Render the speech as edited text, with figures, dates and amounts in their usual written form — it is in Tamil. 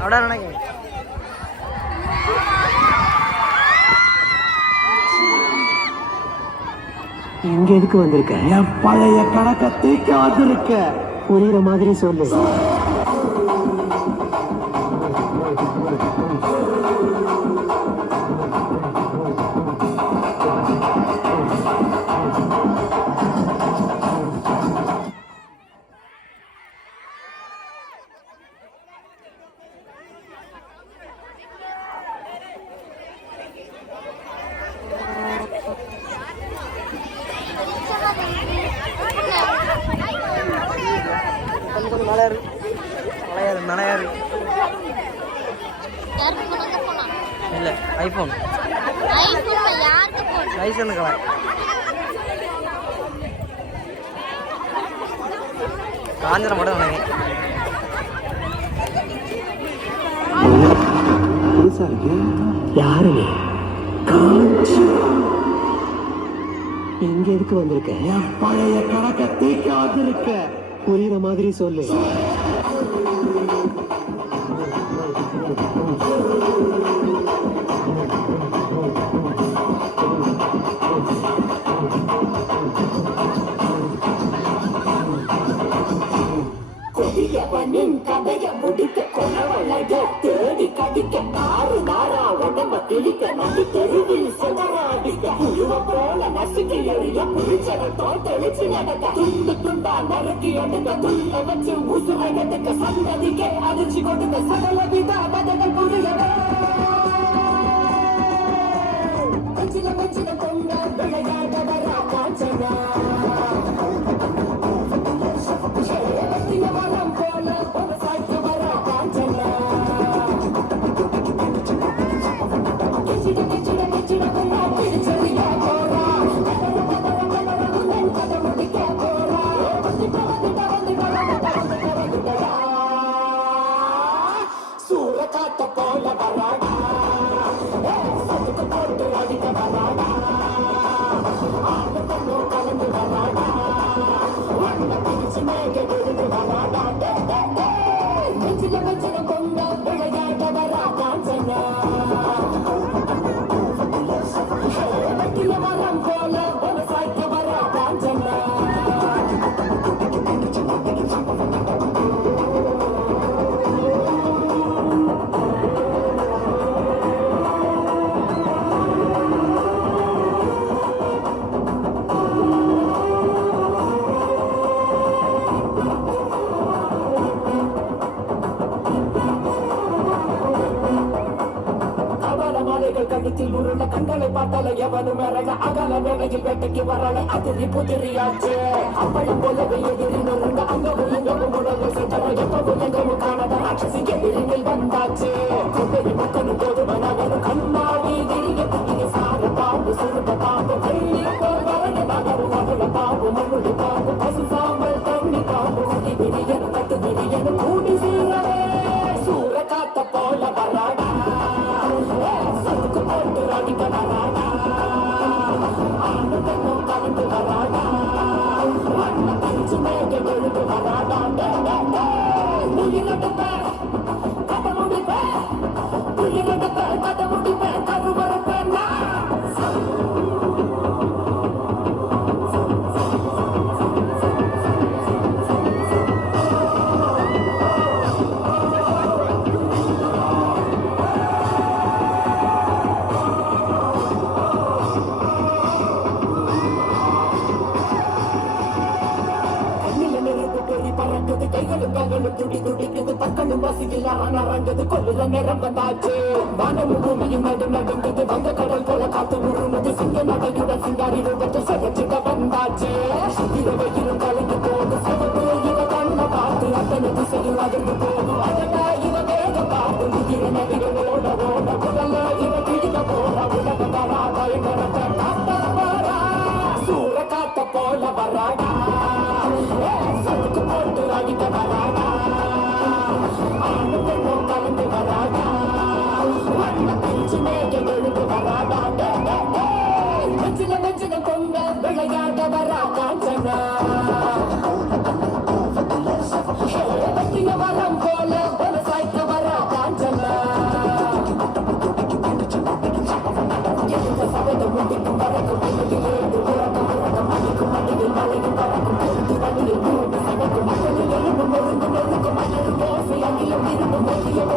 அப்படியே நினைக்கிறேன். இங்க எதுக்கு வந்திருக்க? என் பழைய கணக்கை தீக்க வந்திருக்க. புரியுற மாதிரி சொல்லு. நனையாரு இல்லை ஐஃபோன் லைசன் கலர் காஞ்சன மட்டும் நினைக்கிறேன். புதுசா இருக்கு. யாரு நீ? இங்க எதுக்கு வந்திருக்க? என் பழைய கணக்கை தீக்க வந்திருக்க. புரியுற மாதிரி சொல்லு. கொடியவனின் கதைய முடிக்க கொணவளைய தேடி கடிக்க ஆறு நாரா உடம்ப கிழிக்க நடி தெருவில் சிதறாடிக்க புழுவ போல நசுக்கி எறிய புளிச்சடத்தோ தெளிச்சு நடக்க துண்டு துண்டா நறுக்கி எடுக்க துள்ள வச்சு உசுர எடுக்க சந்ததிக்கே அதிர்ச்சி கொடுக்க சகல வித கதைகள் புரியவே கஞ்சில வச்சிட கொண்ட விளையாட வரா காஞ்சனா வரம் போல ஒரு சாய்க்க வரா காஞ்சனா கெச்சிட கெச்சிட கெச்சிட கொண்டா பிடிச்சறியா போறா கதை முடிக்க போறா வந்துட்டா சூற காத்த போல வராடா சத்துக்கு போட்டு அடிக்க வராடா ஆடு தன்னோ கலந்து வராடா வண்ண பிடிச்சு மேக விழுந்து வராடா நெஞ்சில வச்சிட கொண்ட விளையாட வரா காஞ்சனா வட்டில வரம் போல ஒரு சாய்க்க வரா காஞ்சனா கடித்தில் உருள கண்களை பார்த்தால எவனும் வரல அகல வேலையில் வேட்டைக்கு வரல அதிரி புதிரியாச்சு அப்பளம் போலவே எதிரி நொறுங்க அங்க உயங்கவும் உடலை சென்றன எப்பவும் எங்கவும் காணாத ராட்சசி எதிரில் வந்தாச்சு கொப்பரி மக்களும் போதுவனவரும் கண்ணாடி விரிய குடிய சார பாம்பு சுருட்ட பாம்பு வெள்ளி போல் வரல நகரும் அவள பாம்பு மண்ணுடி பாம்பு பசு சாம்பல் தண்ணி பாம்பு உடி விரியனும் கட்டு விரியனும் கூடி சீரவே சூற காத்த போல வராடா சத்துக்கு போட்டு அடிக்க வராடா ஆண்டு தன்னோ கலந்து வராடா வண்ண பிடிச்சு மேக விழுந்து வராடா உயிரிழப்ப கதை முடிப்ப உயிரிழப்ப கதை முடிப்ப கருவறுப்பேன்னா கைகளும் பகலும் துடி துடிக்குது பக்கமும் வசிக்கல அரங்கது கொள்ளுற நேரம் வந்தாச்சு வானமும் பூமியும் நடு நடுங்குது வந்த கடல் போல காத்து உருணுது சிங்க நடையுடன் சிங்காரி ரூபத்தை சகச்சிட வந்தாச்சு இரவையிலும் கலந்து போது சிவப்பு இவ கண்ண பார்த்து அத்தனை திசையும் அதிர்ந்து போதும் அதனா இவ வேக பார்த்து முதிர நதிகள் ஓட ஓட குடல இவ பிடிக்க போற உலக வரா பயங்கரத்தை காத்த வரா சூற காத்த போல வராடா சத்துக்கு போட்டு அடிக்க வராடா ஆண்டு தன்னோ கலந்து வராடா வண்ண பிடிச்சு மேக விழுந்து வராடா நெஞ்சில நெஞ்சில கொண்ட விளையாட வரா காஞ்சனா வட்டில வரம் போல ஒரு சாய்க்க வரா காஞ்சனா மலையும் பறக்கும் பொழுது வழியில் பூமி சமைக்கும் மண்ணில் எழும்பும் நொறுங்கும் நொறுங்கும் மண்ணில் ஓசை அகிலம் விரும்பும் மொழியோட